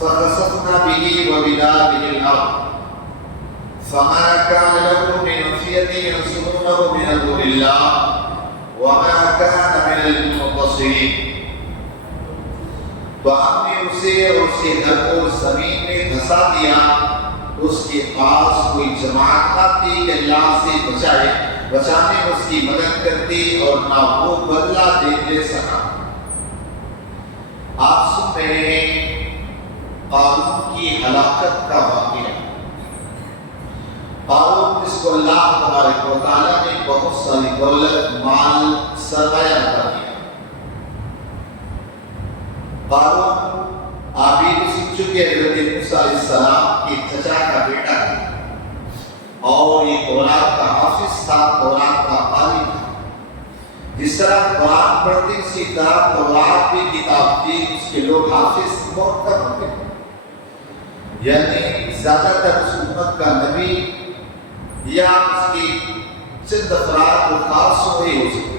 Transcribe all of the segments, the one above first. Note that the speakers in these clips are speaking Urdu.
فخسفنا به وبداره الأرض فما كان له من فئة ينصرونه من دون الله وما كان من المنتصرين. تو ہم نے اسے اور اس کے گھر کو زمین میں دھسا دیا. اس کے پاس کوئی جماعت نہ تھی کہ اللہ سے بچانے میں اس کی مدد کرتی اور نہ وہ بدلہ دے سکا. آپ سن رہے ہیں قارون کی ہلاکت کا واقعہ. قارون جس کو اللہ تبارک و تعالیٰ نے بہت ساری دولت مال سرمایہ عطا کیا. قارون آپ یہ بھی سن چکے حضرت موسیٰ علیہ السلام کے چچا کا بیٹا تھا اور یہ تورات کا حافظ تھا, تورات کا قاری تھا. جس طرح قرآن پڑھتے اسی طرح تورات بھی کتاب تھی, اس کے لوگ حافظ بہت کم ہوتے, یعنی زیادہ تر اس امت کا نبی یا اس کی چند افراد کو خاص ہوئے ہو سکتے,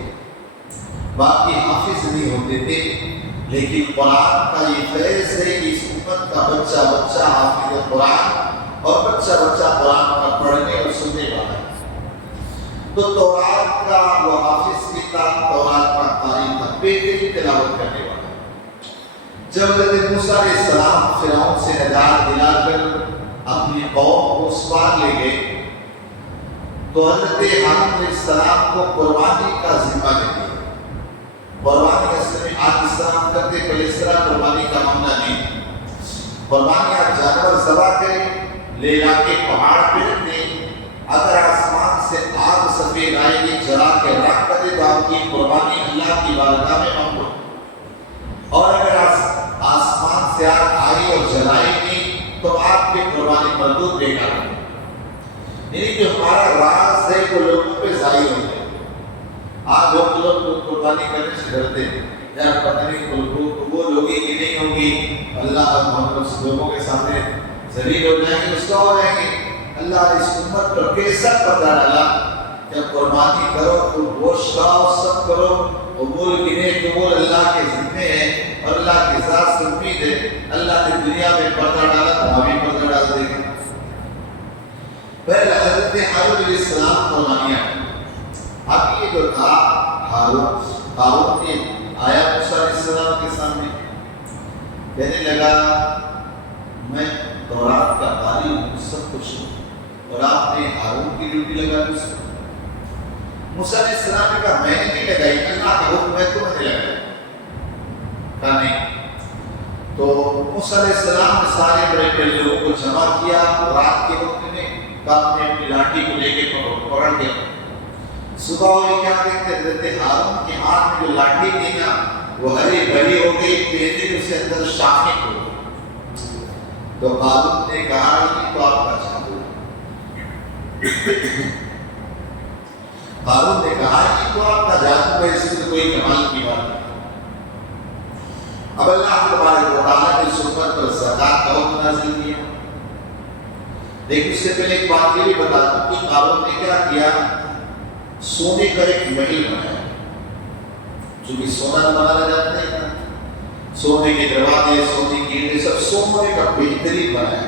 باقی حافظ نہیں ہوتے تھے. لیکن قرآن کا یہ فیض ہے کہ اس امت کا بچہ بچہ حافظ قرآن اور بچہ بچہ قرآن کا پڑھنے اور سننے والا ہے. تو تورات کا وہ حافظ بھی تھا, تورات کا قاری تھا, بہترین تلاوت کرنے والا. جب حضرت موسیٰ علیہ السلام فرعون سے نجات دلا کر اپنی قوم کو اس پار لے گئے تو حضرت ہارون علیہ السلام کو قربانی کا ذمہ دے دیا. قربانی اصل میں آج اسلام کرتے پہلے اس طرح قربانی کا معاملہ نہیں. قربانی آپ جانور ذبح کریں, لے لا کے پہاڑ پہ رکھ دیں, اگر آسمان سے آگ سفید آئے گی جلا کے راکھ کر دے تو آپ کی قربانی اللہ کی بارگاہ میں مقبول. اور اگر آسمان سے آگ آئی اور جلائے گی تو آپ کی قربانی مردود بیکار ہے. یعنی جو ہمارا راز ہے وہ لوگوں پہ ظاہر ہو جائے. آج لوگ قربانی کرنے سے ڈرتے ہیں, یار پتہ نہیں وہ لوگی کی نہیں ہوگی, اللہ محمد لوگوں کے سامنے ذلیل ہو جائیں گے, اس کا ہو جائیں گے. اللہ نے اس امت پر کیسا پتہ ڈالا کہ قربانی کرو تو گوشت کھاؤ, سب کرو, قبول گنے قبول اللہ کے ذمے ہے اور اللہ کی ذات سے امید ہے. اللہ نے دنیا میں پردہ ڈالا تو ہمیں پردہ ڈال دے گا. پہلے حضرت ہارون علیہ السلام قربانیاں. اب یہ جو تھا ہارون نے آیا موسیٰ علیہ السلام کے سامنے, کہنے لگا میں تورات کا قاری ہوں, سب کچھ ہوں, اور آپ نے ہارون کی ڈیوٹی لگا دی. موسیٰ علیہ السلام نے کہا میں نے نہیں لگائی, اللہ کا حکم ہے تو میں نے لگائی. کہا نہیں. تو موسیٰ علیہ السلام نے سارے بڑے بڑے لوگوں کو جمع کیا, رات کے وقت میں کہا نے اپنی لاٹھی کو لے کے پکڑ دیا. صبح ہوئی کیا دیکھتے حضرت ہارون کے ہاتھ میں جو لاٹھی تھی نا وہ ہری بھری ہو گئی, تیزی اس کے اندر شاخیں ہو گئی. تو ہارون نے کہا یہ تو آپ کا جادو ہے. ہارون نے کہا یہ تو آپ کا جادو ہے, اس میں کوئی کمال کی بات نہیں. اب اللہ تبارک و تعالیٰ نے اس امت پر زکات کا حکم نازل کیا. لیکن اس سے پہلے ایک بات یہ بھی بتا دوں کہ ہارون نے کیا کیا, سونے کا ایک محل بنایا. چونکہ سونا بنانا جانتے ہیں, سونے کے دروازے, سونے کی اینٹیں, سب سونے کا بہترین بنایا.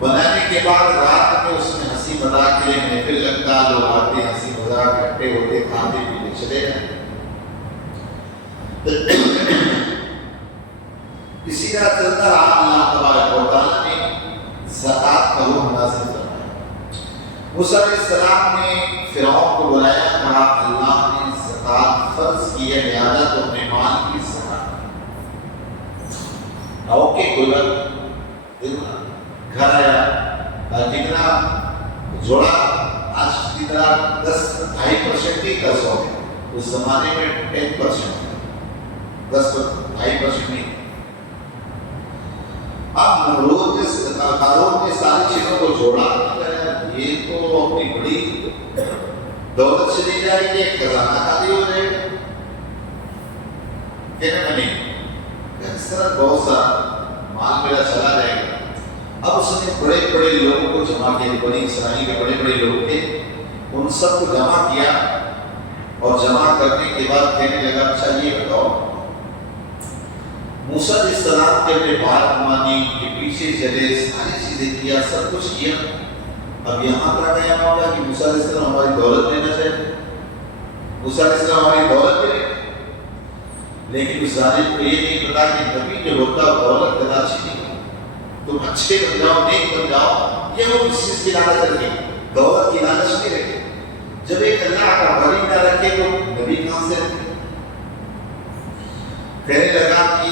بنانے کے بعد رات میں اس میں ہنسی مذاق کے لیے محفل لگتا, لوگ آتے ہنسی مذاق اکٹھے ہوتے, کھاتے پیتے چلے جاتے. اسی طرح چلتا رہا. اللہ تبارک و تعالیٰ نے زکات کا حکم نازل کیا. موسیٰ علیہ السلام نے فرعون کو بلایا, کہا اللہ نے زکات فرض کی ہے, لہذا تو اپنے مال کی زکات. اوکے کوئی بات. گھر آیا, کتنا جوڑا, آج کی طرح 2.5% ہی 10 ہو گیا. اس زمانے میں 10%, 2.5% نہیں. اب نمرود نے ہارون نے ساری چیزوں کو جوڑا, یہ تو اپنی بڑی دولت چلی جائے گی, خزانہ خالی ہو جائے گا. کہنے میں نہیں, اس طرح بہت سا مال میرا چلا جائے گا. اب اس نے بڑے بڑے لوگوں کو جمع کیا, بنی اسرائیل کے بڑے بڑے لوگ تھے, ان سب کو جمع کیا اور جمع کرنے کے بعد کہنے لگا اچھا یہ بتاؤ موسیٰ علیہ السلام کے اپنے بات مانی کے پیچھے چلے، ساری چیزیں کیا، سب کچھ کیا. اب یہاں پر آیا معاملہ کہ موسیٰ علیہ السلام ہماری دولت لینا چاہتے. موسیٰ علیہ السلام ہماری دولت لے، لیکن اس ظالم کو یہ نہیں پتا کہ نبی جو ہوتا ہے دولت تلاشی نہیں ہوتا. تم اچھے بن جاؤ، نیک بن جاؤ، یہ وہ اس چیز کی لالچ رکھے، دولت کی لالچ نہیں رکھے. جب ایک اللہ کا ولی نہ رکھے تو نبی کہاں سے رکھے؟ کہنے لگا کہ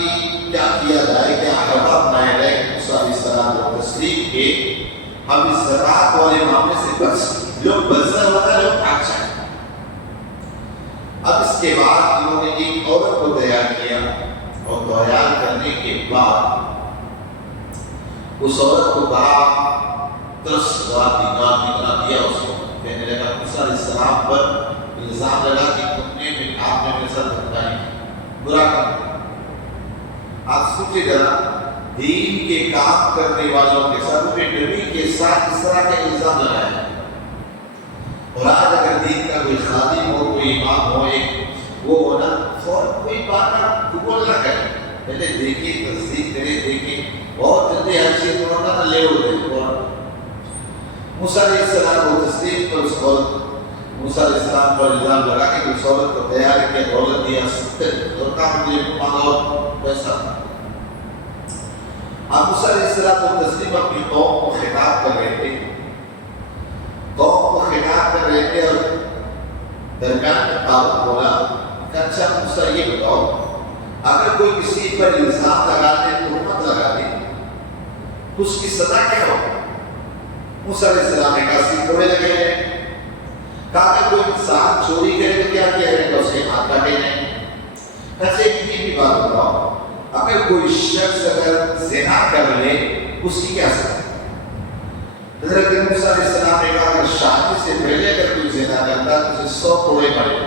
کیا کیا جائے، کیا حربہ اپنایا جائے کہ موسیٰ علیہ السلام کو تسلیم کے ہم اس زکوٰۃ والے معاملے سے بچ، لوگ بزر ہوتا ہے، لوگ بھاگ جائیں. اب اس کے بعد انہوں نے ایک عورت کو تیار کیا، اور تیار کرنے کے بعد اس عورت کو کہا 10,000 دینار دیا. اس کو کہنے لگا موسیٰ علیہ السلام پر الزام لگا کہ تم نے آپ نے میرے ساتھ بدکاری کی، برا کام. آپ سوچے ذرا، دین کے کام کرنے والوں کے ساتھ اپنے نبی کے ساتھ اس طرح کا الزام لگایا. اور آج اگر دین کا کوئی خادم ہو، کوئی امام ہو، ایک وہ ہونا، فوراً کوئی بات نہ قبول نہ کرے، پہلے دیکھیں، تصدیق کرے، دیکھیں، بہت جلدی ہر چیز فوراً نہ لے ہو دے. موسیٰ علیہ السلام کو تسلیم پر اس عورت، موسیٰ علیہ السلام پر الزام لگا کہ اس عورت کو تیار کیا، دولت دیا، 70 کام مجھے مانگا پیسہ. اب موسیٰ علیہ السلام کو تسلیم اپنی قوم کو خطاب کر رہے تھے، اور درمیان میں قابل بولا کہ اچھا موسیٰ یہ بتاؤ، اگر کوئی کسی پر الزام لگا دے، تہمت لگا دے، تو اس کی سزا کیا ہو؟ موسیٰ علیہ السلام نے کہا سیدھے لگے ہیں. کہا کہ کوئی انسان چوری کرے تو کیا کیا ہے کہ اس کے ہاتھ کاٹے جائیں. ایسے ایک بھی بات بتاؤ، اگر کوئی شخص اگر زنا کر لے اس کی کیا سزا؟ حضرت موسیٰ علیہ السلام نے کہا کہ شادی سے پہلے اگر کوئی زنا کرتا تو اسے 100 کوڑے پڑے،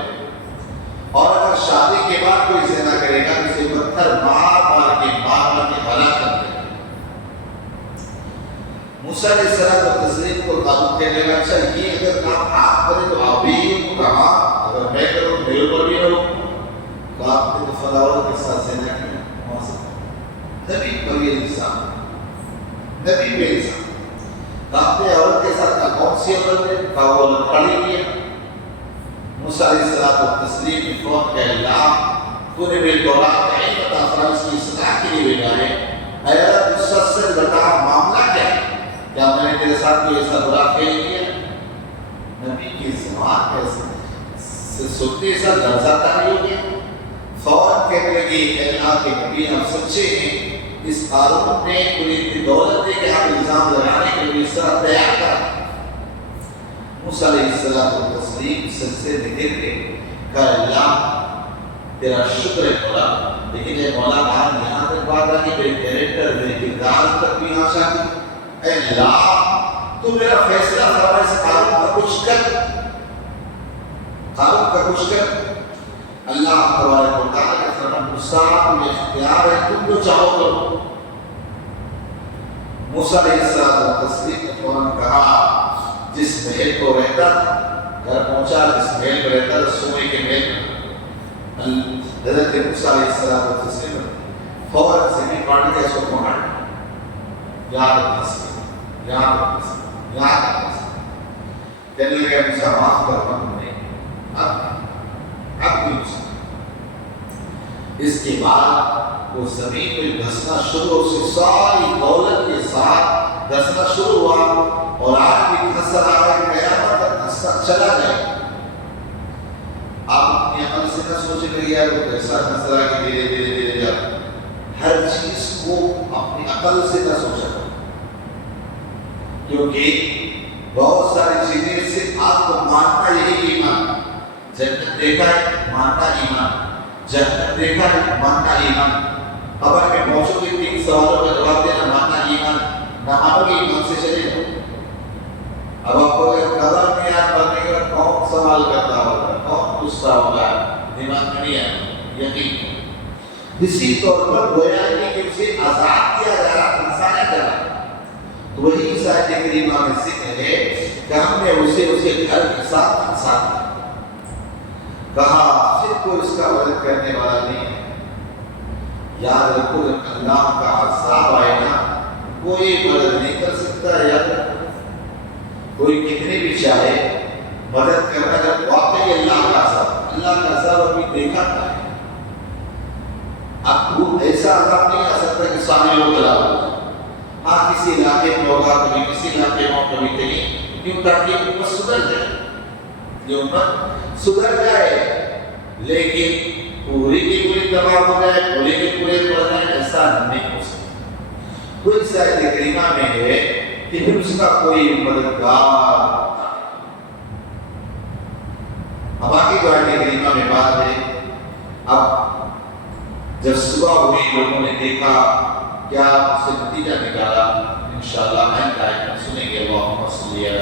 اور اگر شادی کے بعد کوئی زنا کرے گا تو اسے پتھر مار کے ہلاک کر دے. موسیٰ علیہ السلام کو تسلیم کو قابو کرنے لگا. اچھا یہ اگر کام آپ کریں تو آپ بھی کہا، اگر میں کروں میرے پر بھی رہوں. تو آپ نے تو فلاور کے ساتھ زنا کیا، نبی پر یہ انسان، نبی پہ انسان. آپ نے عورت کے ساتھ کون سی عورت ہے؟ کہا وہ عورت پڑھی ہوئی ہے. موسیٰ علیہ السلام کو تسلیم کی فون کہ اللہ تو نے میری دولت کا ہی بتا، فرانس کی اصلاح کے لیے بھیجا ہے. اے اللہ تو سچ سے بتا معاملہ کیا ہے، کیا میں نے تیرے ساتھ کوئی ایسا برا فعل کیا؟ نبی کی زبان سے سنتے ایسا لرزہ طاری ہو گیا. فوراً کہنے لگے کہ اللہ کے نبی ہم سچے ہیں، اس قارون نے پوری دولت دے کے ہم الزام لگانے کے لیے اس طرح تیار کرا. موسیٰ علیہ السلام کو تسلیم سجدے میں گر گئے. کہا اللہ تیرا شکر ہے مولا، لیکن اے مولا مان یہاں تک بات آ کہ میرے کیریکٹر، میرے کردار تک بھی یہاں شاہد. اے اللہ تو میرا فیصلہ فرما، اس قارون کا کچھ کر، قارون کا کچھ کر. اللہ تبارک و تعالیٰ کا فرمان موسیٰ تمہیں اختیار ہے، تم جو چاہو کرو. موسیٰ علیہ السلام کو تسلیم نے فوراً کہا جس محل کو رہتا تھا، گھر پہنچا جس محل کو رہتا تھا سونے کے محل میں. حضرت موسیٰ علیہ السلام کو تسلیم فوراً زمین پاڑ کے اس کو پہاڑ یہاں تک پھنس، یہاں تک پھنس، یہاں تک پھنس. کہنے لگا موسیٰ معاف کر نے اب بھی موسیٰ. اس کے بعد وہ زمین پہ دھسنا شروع، اس کی ساری دولت کے ساتھ دھسنا شروع ہوا. اور آج بھی دھس رہا ہے، قیامت تک دھسنا چلا جائے. آپ اپنی عقل سے نہ سوچیں کہ یار وہ کیسا دھس رہا ہے کہ دھیرے دھیرے دھیرے جا. ہر چیز کو اپنی عقل سے نہ سوچا، کیونکہ بہت ساری چیزیں صرف آپ کو ماننا یہی ایمان. جنت دیکھا ہے ماننا ایمان، جنت دیکھا ہے ماننا ایمان. قبر میں پہنچو گے 3 سوالوں کا جواب دینا ماننا ایمان، نہ مانو گے ایمان سے چلے جاؤ. اب آپ کو اگر قبر میں یاد کرنے کا کون سوال کرتا ہوگا، کون پوچھتا ہوگا، دماغ میں نہیں آئے یقین. اسی طور پر گویا کہ اسے آزاد کیا جا رہا، انسانیت کر رہا. تو وہی آیت کریمہ میں ذکر ہے کہ ہم نے اسے گھر کے ساتھ انسان کہا پھر کوئی اس کا مدد کرنے والا نہیں ہے. یاد رکھو جب اللہ کا عذاب آئے نا کوئی مدد نہیں کر سکتا ہے. یاد رکھو کوئی کتنے بھی چاہے مدد کرنا جب واقعی اللہ کا عذاب ابھی دیکھا تھا. اب وہ ایسا عذاب نہیں آ سکتا کہ سارے لوگ ہلاک ہو جائیں. ہاں کسی علاقے میں ہوگا کبھی کسی علاقے میں کبھی کہیں کیوں تاکہ امت سدھر جائے. یہ امت سدھر جائے لیکن پوری کی پوری تباہ ہو جائے پوری کے پورے پڑ جائے ایسا نہیں ہو سکتا. کوئی آیت کریمہ میں ہے کہ پھر اس کا کوئی مددگار. اب باقی آیت کریمہ میں بات ہے. اب جب صبح ہوئی لوگوں نے دیکھا کیا اس سے نتیجہ نکالا انشاءاللہ آئندہ سنیں گے. اللہم صلی علی